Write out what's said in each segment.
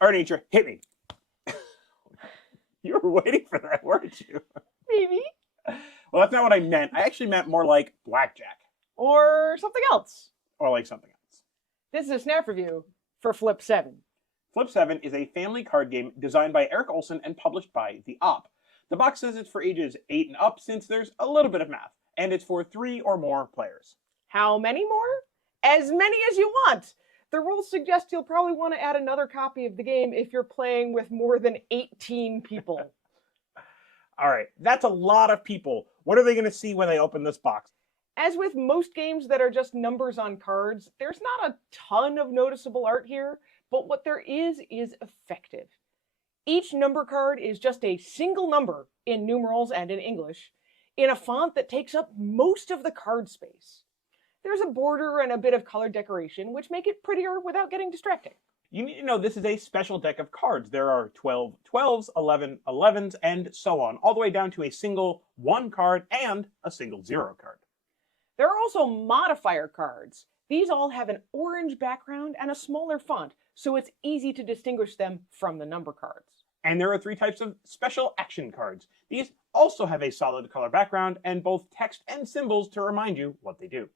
All right, Nature, hit me. You were waiting for that, weren't you? Maybe. Well, that's not what I meant. I actually meant more like blackjack. Or something else. Or like something else. This is a snap review for Flip 7. Flip 7 is a family card game designed by Eric Olson and published by The Op. The box says it's for ages 8 and up since there's a little bit of math, and it's for 3 or more players. How many more? As many as you want! The rules suggest you'll probably want to add another copy of the game if you're playing with more than 18 people. All right, that's a lot of people. What are they going to see when they open this box? As with most games that are just numbers on cards, there's not a ton of noticeable art here, but what there is effective. Each number card is just a single number in numerals and in English, in a font that takes up most of the card space. There's a border and a bit of color decoration, which make it prettier without getting distracting. You need to know this is a special deck of cards. There are 12 12s, 11 11s, and so on, all the way down to a single 1 card and a single 0 card. There are also modifier cards. These all have an orange background and a smaller font, so it's easy to distinguish them from the number cards. And there are 3 types of special action cards. These also have a solid color background and both text and symbols to remind you what they do.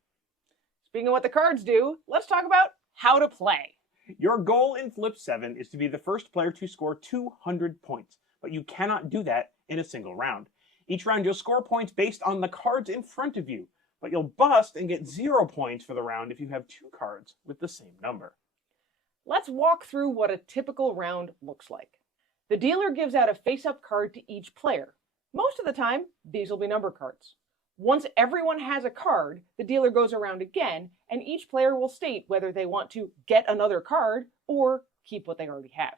Speaking of what the cards do, let's talk about how to play. Your goal in Flip 7 is to be the first player to score 200 points, but you cannot do that in a single round. Each round you'll score points based on the cards in front of you, but you'll bust and get 0 points for the round if you have 2 cards with the same number. Let's walk through what a typical round looks like. The dealer gives out a face-up card to each player. Most of the time, these will be number cards. Once everyone has a card, the dealer goes around again, and each player will state whether they want to get another card or keep what they already have.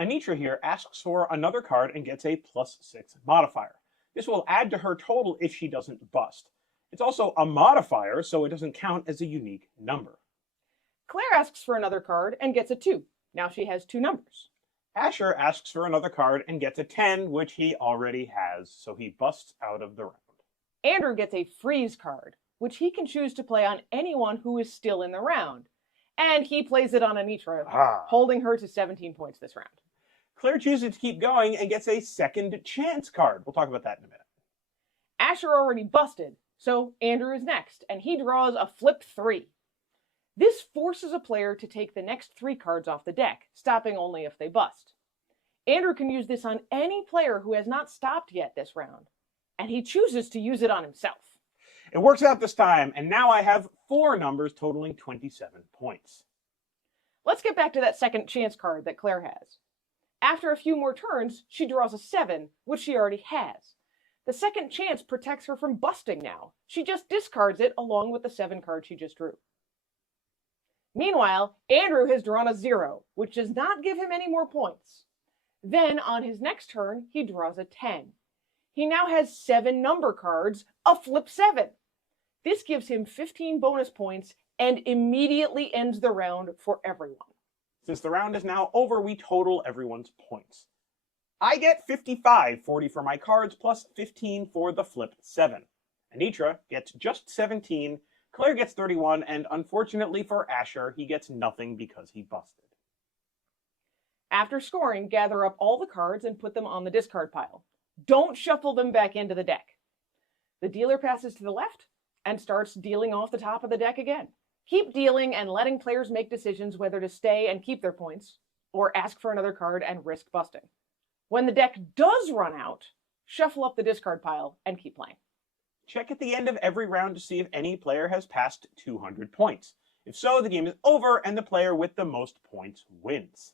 Anitra here asks for another card and gets a +6 modifier. This will add to her total if she doesn't bust. It's also a modifier, so it doesn't count as a unique number. Claire asks for another card and gets a 2. Now she has 2 numbers. Asher asks for another card and gets a 10, which he already has, so he busts out of the round. Andrew gets a freeze card, which he can choose to play on anyone who is still in the round. And he plays it on Anitra, holding her to 17 points this round. Claire chooses to keep going and gets a second chance card. We'll talk about that in a minute. Asher already busted, so Andrew is next, and he draws a Flip 3. This forces a player to take the next 3 cards off the deck, stopping only if they bust. Andrew can use this on any player who has not stopped yet this round, and he chooses to use it on himself. It works out this time, and now I have 4 numbers totaling 27 points. Let's get back to that second chance card that Claire has. After a few more turns, she draws a 7, which she already has. The second chance protects her from busting now. She just discards it along with the 7 cards she just drew. Meanwhile, Andrew has drawn a 0, which does not give him any more points. Then, on his next turn, he draws a 10. He now has 7 number cards, a Flip 7. This gives him 15 bonus points and immediately ends the round for everyone. Since the round is now over, we total everyone's points. I get 55, 40 for my cards, plus 15 for the Flip 7. Anitra gets just 17, Claire gets 31, and unfortunately for Asher, he gets nothing because he busted. After scoring, gather up all the cards and put them on the discard pile. Don't shuffle them back into the deck. The dealer passes to the left and starts dealing off the top of the deck again. Keep dealing and letting players make decisions whether to stay and keep their points, or ask for another card and risk busting. When the deck does run out, shuffle up the discard pile and keep playing. Check at the end of every round to see if any player has passed 200 points. If so, the game is over and the player with the most points wins.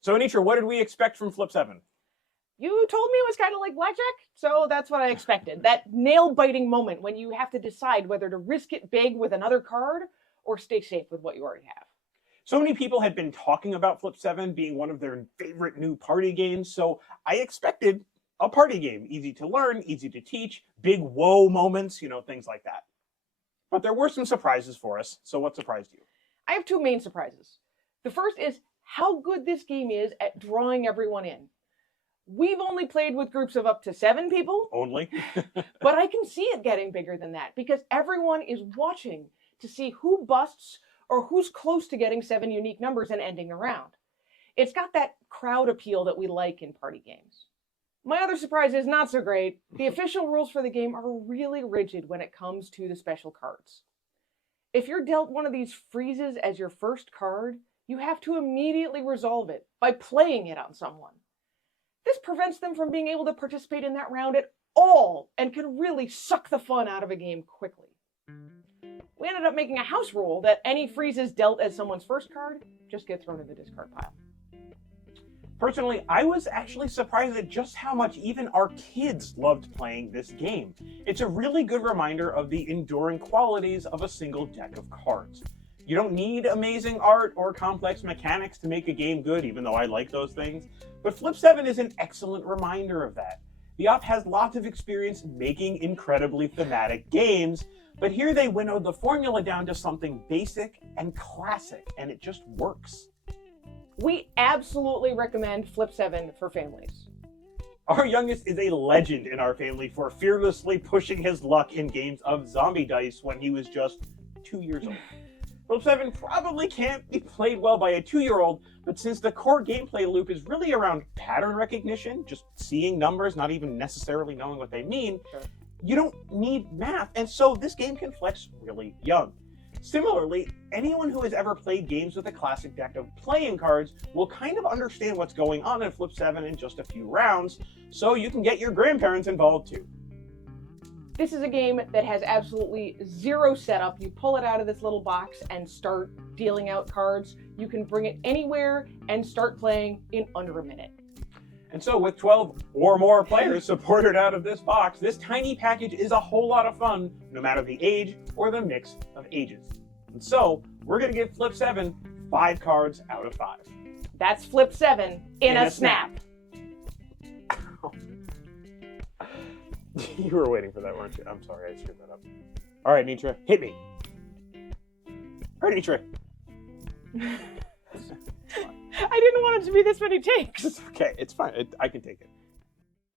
So Anitra, what did we expect from Flip 7? You told me it was kind of like blackjack, so that's what I expected. That nail-biting moment when you have to decide whether to risk it big with another card or stay safe with what you already have. So many people had been talking about Flip 7 being one of their favorite new party games, so I expected a party game. Easy to learn, easy to teach, big whoa moments, things like that. But there were some surprises for us, so what surprised you? I have 2 main surprises. The first is how good this game is at drawing everyone in. We've only played with groups of up to 7 people. Only? But I can see it getting bigger than that because everyone is watching to see who busts or who's close to getting 7 unique numbers and ending the round. It's got that crowd appeal that we like in party games. My other surprise is not so great. The official rules for the game are really rigid when it comes to the special cards. If you're dealt one of these freezes as your first card, you have to immediately resolve it by playing it on someone. This prevents them from being able to participate in that round at all and can really suck the fun out of a game quickly. We ended up making a house rule that any freezes dealt as someone's first card just get thrown in the discard pile. Personally, I was actually surprised at just how much even our kids loved playing this game. It's a really good reminder of the enduring qualities of a single deck of cards. You don't need amazing art or complex mechanics to make a game good, even though I like those things, but Flip 7 is an excellent reminder of that. The op has lots of experience making incredibly thematic games, but here they winnowed the formula down to something basic and classic, and it just works. We absolutely recommend Flip 7 for families. Our youngest is a legend in our family for fearlessly pushing his luck in games of zombie dice when he was just 2 years old. Flip 7 probably can't be played well by a 2-year-old, but since the core gameplay loop is really around pattern recognition, just seeing numbers, not even necessarily knowing what they mean, you don't need math, and so this game can flex really young. Similarly, anyone who has ever played games with a classic deck of playing cards will kind of understand what's going on in Flip 7 in just a few rounds, so you can get your grandparents involved too. This is a game that has absolutely zero setup. You pull it out of this little box and start dealing out cards. You can bring it anywhere and start playing in under a minute. And so with 12 or more players supported out of this box, this tiny package is a whole lot of fun, no matter the age or the mix of ages. And so we're going to give Flip 7 5 cards out of 5. That's Flip 7 in a snap. You were waiting for that, weren't you? I'm sorry, I screwed that up. All right, Nitra, hit me. All right, Nitra. I didn't want it to be this many takes. It's okay, it's fine. I can take it.